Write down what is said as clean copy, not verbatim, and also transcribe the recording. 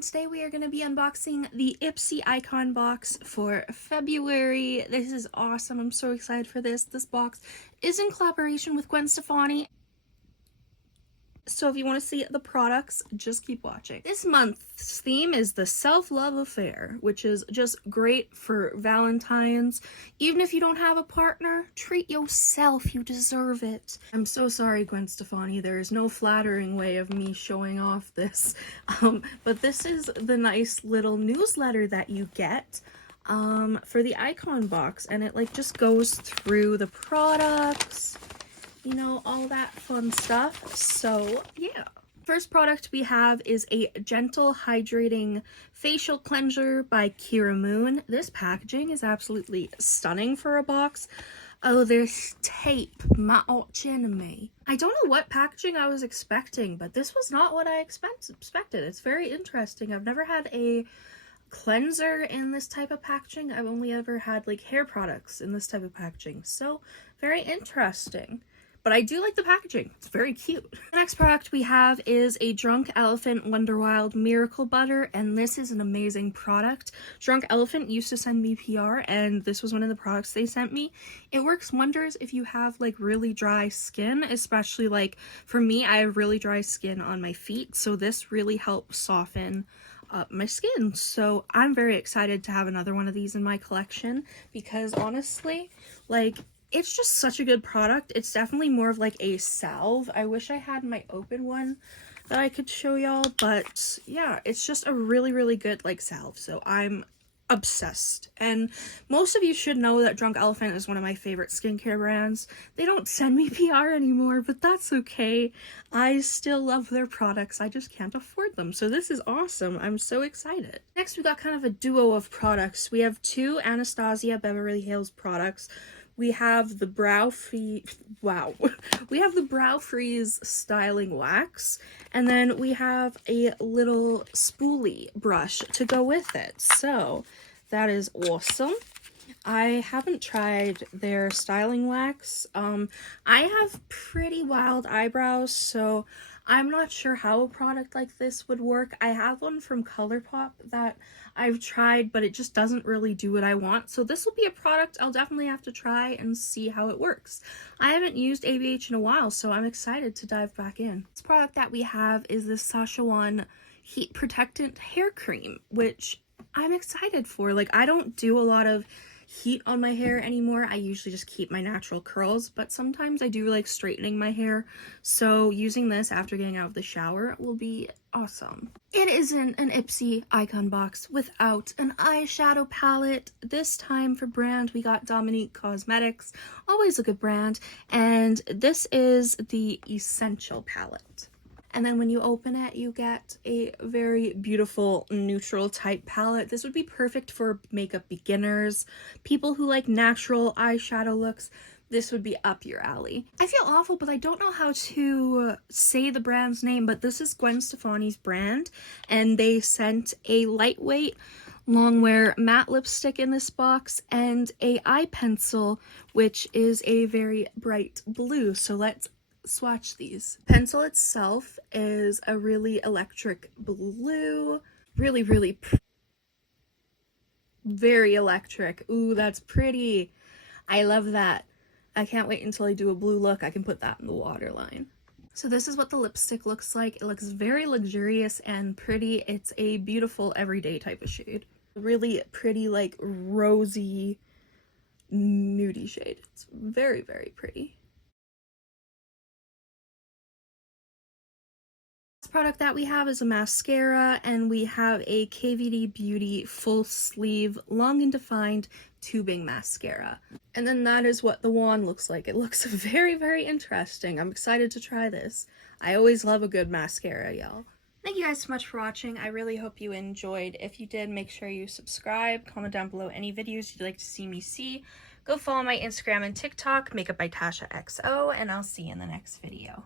everyone, today we are going to be unboxing the Ipsy Icon box for February. This is awesome. I'm so excited for this. This box is in collaboration with Gwen Stefani. So if you want to see the products, just keep watching. This month's theme is the self-love affair, which is just great for Valentine's. Even if you don't have a partner, treat yourself. You deserve it. I'm so sorry, Gwen Stefani. There is no flattering way of me showing off this. But this is the nice little newsletter that you get for the Icon box. And it like just goes through the products, you know, all that fun stuff. So yeah, first product we have is a gentle hydrating facial cleanser by Kira Moon. This packaging is absolutely stunning for a box. Oh, there's tape, my arch enemy. I don't know what packaging I was expecting, but this was not what I expected. It's very interesting. I've never had a cleanser in this type of packaging. I've only ever had like hair products in this type of packaging, so very interesting. But I do like the packaging. It's very cute. The next product we have is a Drunk Elephant Wonder Wild Miracle Butter, and this is an amazing product. Drunk Elephant used to send me PR, and this was one of the products they sent me. It works wonders if you have like really dry skin, especially like for me, I have really dry skin on my feet, so this really helps soften up my skin. So I'm very excited to have another one of these in my collection because honestly, like, it's just such a good product. It's definitely more of like a salve. I wish I had my open one that I could show y'all, but yeah, it's just a really, really good like salve. So I'm obsessed. And most of you should know that Drunk Elephant is one of my favorite skincare brands. They don't send me PR anymore, but that's okay. I still love their products. I just can't afford them. So this is awesome. I'm so excited. Next, we got kind of a duo of products. We have two Anastasia Beverly Hills products. We have the we have the Brow Freeze Styling Wax, and then we have a little spoolie brush to go with it. So that is awesome. I haven't tried their styling wax. I have pretty wild eyebrows, so I'm not sure how a product like this would work. I have one from ColourPop that I've tried, but it just doesn't really do what I want. So this will be a product I'll definitely have to try and see how it works. I haven't used ABH in a while, so I'm excited to dive back in. This product that we have is the Sachajuan Heat Protectant Hair Cream, which I'm excited for. Like, I don't do a lot of heat on my hair anymore. I usually just keep my natural curls, but sometimes I do like straightening my hair, so using this after getting out of the shower will be awesome. It isn't an Ipsy Icon box without an eyeshadow palette. This time for brand we got Dominique Cosmetics, always a good brand, and this is the Essential palette. And then when you open it, you get a very beautiful neutral type palette. This would be perfect for makeup beginners, people who like natural eyeshadow looks. This would be up your alley. I feel awful, but I don't know how to say the brand's name, but this is Gwen Stefani's brand, and they sent a lightweight longwear matte lipstick in this box and a eye pencil, which is a very bright blue. So let's swatch these. Pencil itself is a really electric blue, really very electric. Ooh, that's pretty. I love that. I can't wait until I do a blue look. I can put that in the waterline. So this is what the lipstick looks like. It looks very luxurious and pretty. It's a beautiful everyday type of shade. Really pretty, like rosy nudie shade. It's very pretty. Product that we have is a mascara, and we have a KVD Beauty full sleeve long and defined tubing mascara. And then that is what the wand looks like. It looks very interesting. I'm excited to try this. I always love a good mascara, y'all. Thank you guys so much for watching. I really hope you enjoyed. If you did, make sure you subscribe, comment down below any videos you'd like to see me see. Go follow my Instagram and TikTok, Makeup by Tasha XO, and I'll see you in the next video.